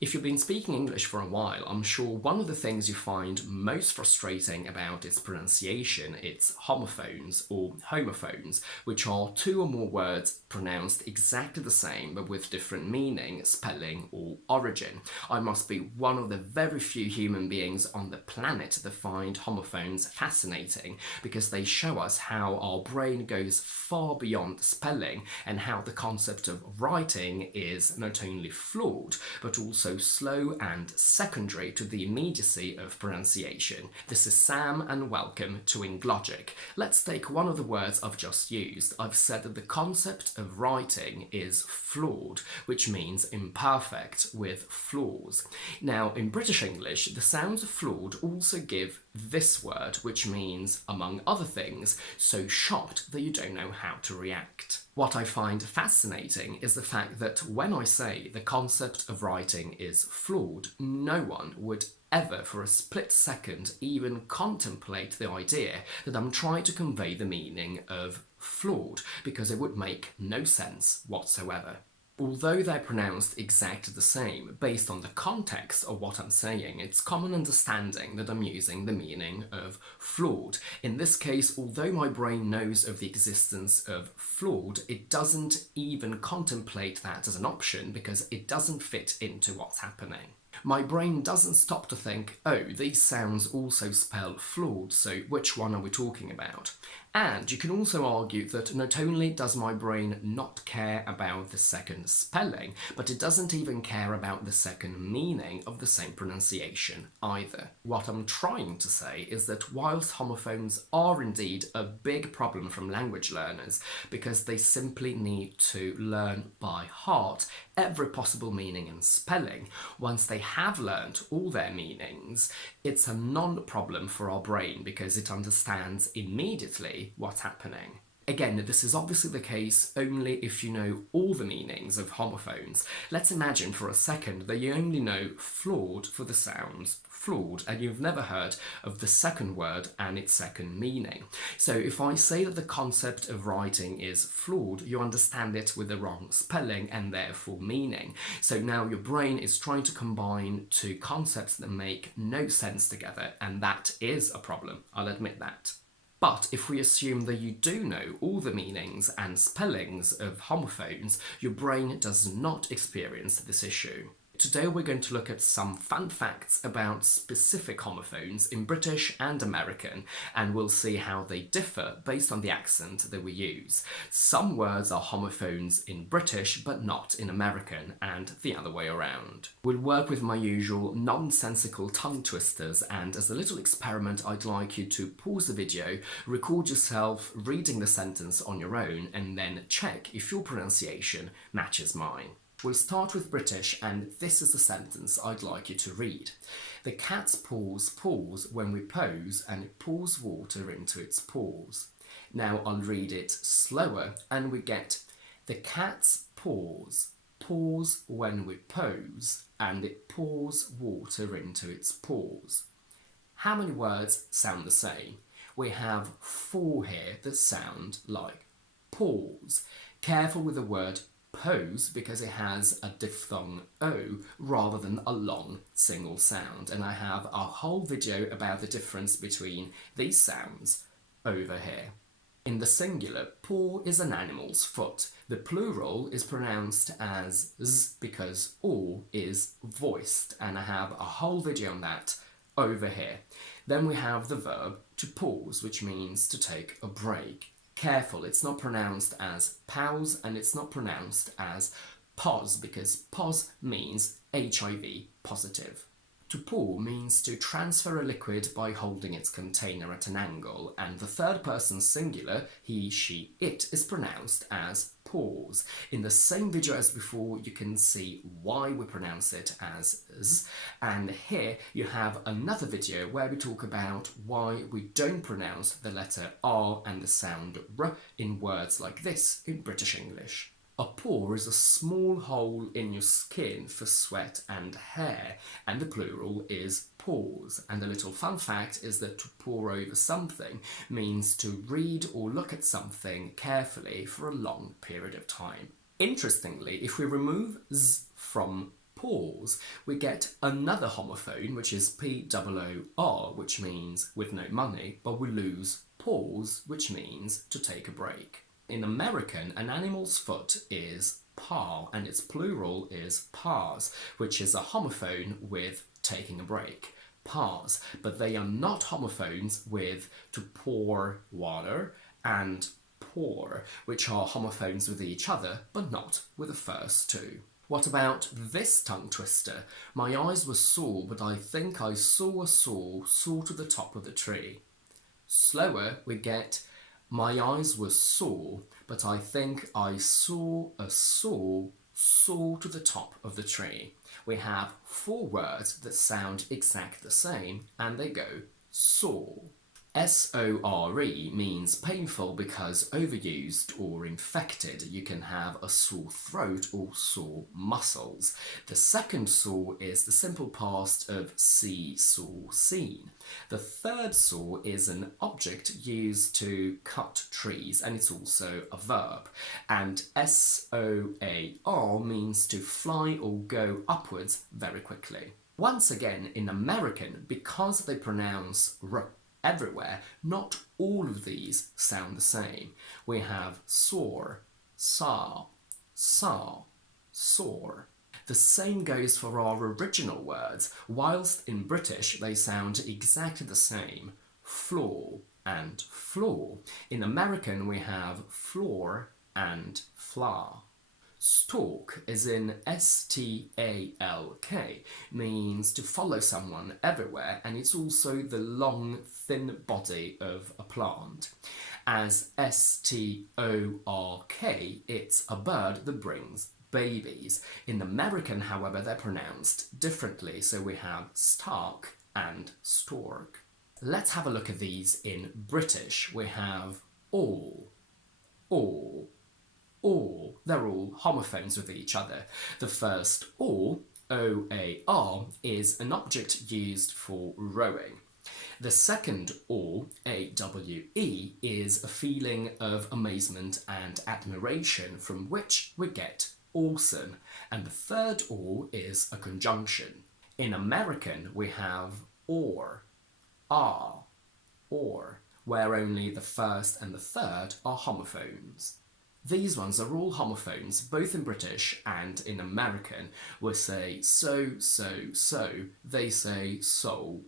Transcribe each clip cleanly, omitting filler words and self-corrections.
If you've been speaking English for a while, I'm sure one of the things you find most frustrating about its pronunciation is homophones or homophones, which are two or more words pronounced exactly the same but with different meaning, spelling or origin. I must be one of the very few human beings on the planet that find homophones fascinating because they show us how our brain goes far beyond spelling and how the concept of writing is not only flawed but also slow and secondary to the immediacy of pronunciation. This is Sam and welcome to Inglogic. Let's take one of the words I've just used. I've said that the concept of writing is flawed, which means imperfect with flaws. Now, in British English, the sounds of flawed also give this word, which means, among other things, so shocked that you don't know how to react. What I find fascinating is the fact that when I say the concept of writing is flawed, no one would ever for a split second even contemplate the idea that I'm trying to convey the meaning of flawed, because it would make no sense whatsoever. Although they're pronounced exactly the same, based on the context of what I'm saying, it's common understanding that I'm using the meaning of flawed. In this case, although my brain knows of the existence of flawed, it doesn't even contemplate that as an option because it doesn't fit into what's happening. My brain doesn't stop to think, oh, these sounds also spell flawed, so which one are we talking about? And you can also argue that not only does my brain not care about the second spelling, but it doesn't even care about the second meaning of the same pronunciation either. What I'm trying to say is that whilst homophones are indeed a big problem from language learners, because they simply need to learn by heart every possible meaning and spelling, once they have learned all their meanings, it's a non-problem for our brain because it understands immediately what's happening. Again, this is obviously the case only if you know all the meanings of homophones. Let's imagine for a second that you only know flawed for the sounds flawed and you've never heard of the second word and its second meaning. So if I say that the concept of writing is flawed, you understand it with the wrong spelling and therefore meaning. So now your brain is trying to combine two concepts that make no sense together, and that is a problem, I'll admit that. But if we assume that you do know all the meanings and spellings of homophones, your brain does not experience this issue. Today we're going to look at some fun facts about specific homophones in British and American, and we'll see how they differ based on the accent that we use. Some words are homophones in British but not in American, and the other way around. We'll work with my usual nonsensical tongue twisters, and as a little experiment I'd like you to pause the video, record yourself reading the sentence on your own, and then check if your pronunciation matches mine. We'll start with British, and this is the sentence I'd like you to read. The cat's paws pause when we pose, and it pours water into its paws. Now I'll read it slower, and we get the cat's paws pause when we pose, and it pours water into its paws. How many words sound the same? We have 4 here that sound like pause. Careful with the word pose because it has a diphthong O rather than a long single sound, and I have a whole video about the difference between these sounds over here. In the singular, paw is an animal's foot. The plural is pronounced as z because o is voiced, and I have a whole video on that over here. Then we have the verb to pause, which means to take a break. Careful, it's not pronounced as pause and it's not pronounced as pos because pos means HIV positive. To pour means to transfer a liquid by holding its container at an angle, and the third person singular, he, she, it, is pronounced as pause. In the same video as before, you can see why we pronounce it as z, and here you have another video where we talk about why we don't pronounce the letter R and the sound R in words like this in British English. A pore is a small hole in your skin for sweat and hair, and the plural is pores. And a little fun fact is that to pore over something means to read or look at something carefully for a long period of time. Interestingly, if we remove z from pause, we get another homophone, which is P-O-O-R, which means with no money, but we lose pause, which means to take a break. In American, an animal's foot is paw, and its plural is paws, which is a homophone with taking a break. Paws, but they are not homophones with to pour water and pour, which are homophones with each other, but not with the first two. What about this tongue twister? My eyes were sore, but I think I saw a saw to the top of the tree. Slower, we get my eyes were sore, but I think I saw a saw to the top of the tree. We have 4 words that sound exactly the same, and they go saw. S-O-R-E means painful because overused or infected. You can have a sore throat or sore muscles. The second saw is the simple past of see, saw, seen. The third saw is an object used to cut trees, and it's also a verb. And S-O-A-R means to fly or go upwards very quickly. Once again, in American, because they pronounce R everywhere, not all of these sound the same. We have soar, saw, soar. The same goes for our original words. Whilst in British they sound exactly the same, floor and floor. In American we have floor and flour. Stalk, as in S-T-A-L-K, means to follow someone everywhere, and it's also the long, thin body of a plant. As S-T-O-R-K, it's a bird that brings babies. In American, however, they're pronounced differently, so we have stark and stork. Let's have a look at these in British. We have all, they're all homophones with each other. The first O-A-R, is an object used for rowing. The second A-W-E, is a feeling of amazement and admiration from which we get awesome. And the third is a conjunction. In American, we have or, where only the first and the third are homophones. These ones are all homophones, both in British and in American. We say so, they say so.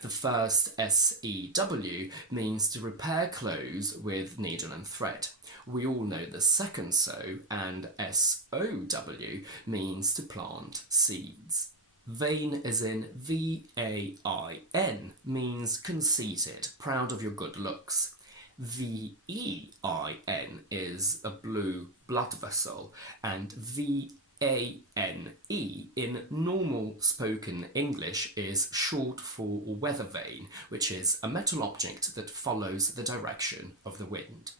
The first S-E-W means to repair clothes with needle and thread. We all know the second so, and S-O-W means to plant seeds. Vain, as in V-A-I-N, means conceited, proud of your good looks. V-E-I-N is a blue blood vessel, and V-A-N-E in normal spoken English is short for weather vane, which is a metal object that follows the direction of the wind.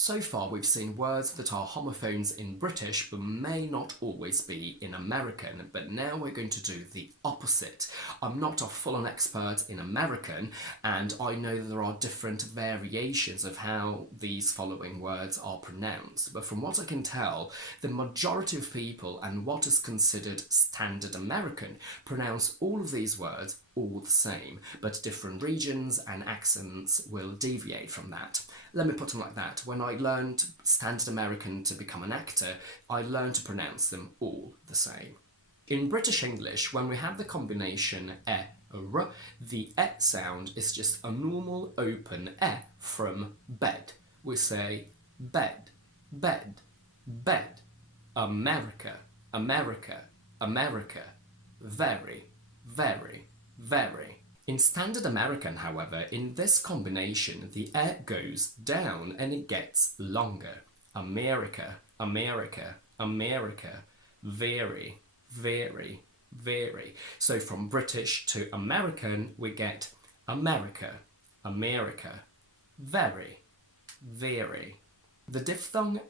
So far we've seen words that are homophones in British but may not always be in American, but now we're going to do the opposite. I'm not a full-on expert in American, and I know that there are different variations of how these following words are pronounced, but from what I can tell, the majority of people and what is considered standard American pronounce all of these words all the same, but different regions and accents will deviate from that. Let me put them like that. When I learned Standard American to become an actor, I learned to pronounce them all the same. In British English, when we have the combination r, the sound is just a normal open from bed. We say bed, bed, bed. America, America, America. Very, very, very. In Standard American, however, in this combination, the goes down and it gets longer. America, America, America. Very, very, very. So from British to American, we get America, America. Very, very. The diphthong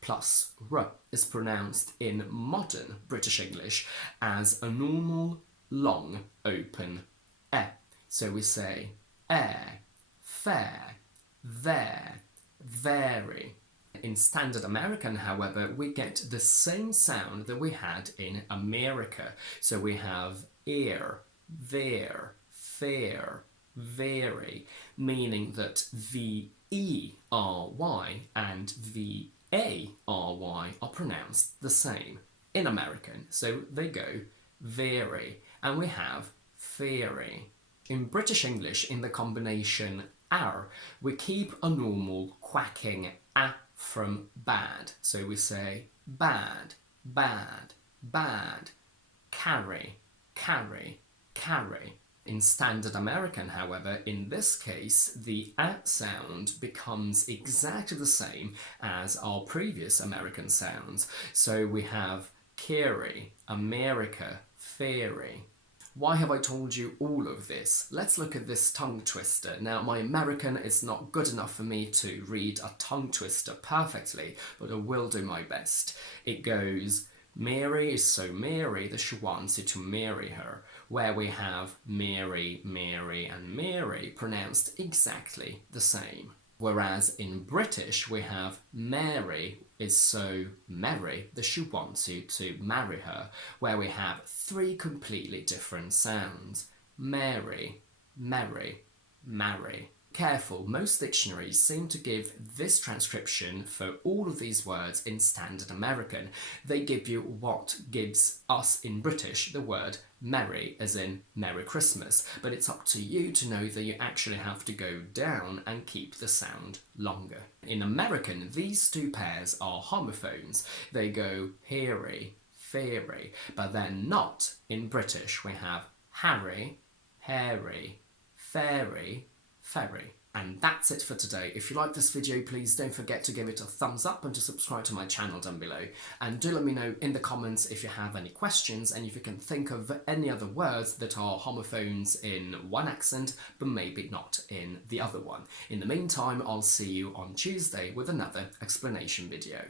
plus r is pronounced in modern British English as a normal, long, open So we say air, fair, there, very. In Standard American, however, we get the same sound that we had in America. So we have ear, there, fair, very, meaning that the E-R-Y and the A-R-Y are pronounced the same in American. So they go very, and we have fairy. In British English, in the combination R, we keep a normal quacking A from bad. So we say bad, bad, bad, carry, carry, carry. In Standard American, however, in this case, the A sound becomes exactly the same as our previous American sounds. So we have carry, America, fairy. Why have I told you all of this? Let's look at this tongue twister. Now, my American is not good enough for me to read a tongue twister perfectly, but I will do my best. It goes, Mary is so merry that she wants you to marry her, where we have Mary, Mary, and Mary pronounced exactly the same. Whereas in British, we have Mary is so merry that she wants you to marry her, where we have three completely different sounds. Mary, merry, marry. Careful, most dictionaries seem to give this transcription for all of these words in Standard American. They give you what gives us in British the word merry, as in Merry Christmas, but it's up to you to know that you actually have to go down and keep the sound longer. In American, these two pairs are homophones. They go hairy, fairy, but they're not in British. We have Harry, hairy, fairy, ferry. And that's it for today. If you like this video, please don't forget to give it a thumbs up and to subscribe to my channel down below. And do let me know in the comments if you have any questions and if you can think of any other words that are homophones in one accent but maybe not in the other one. In the meantime, I'll see you on Tuesday with another explanation video.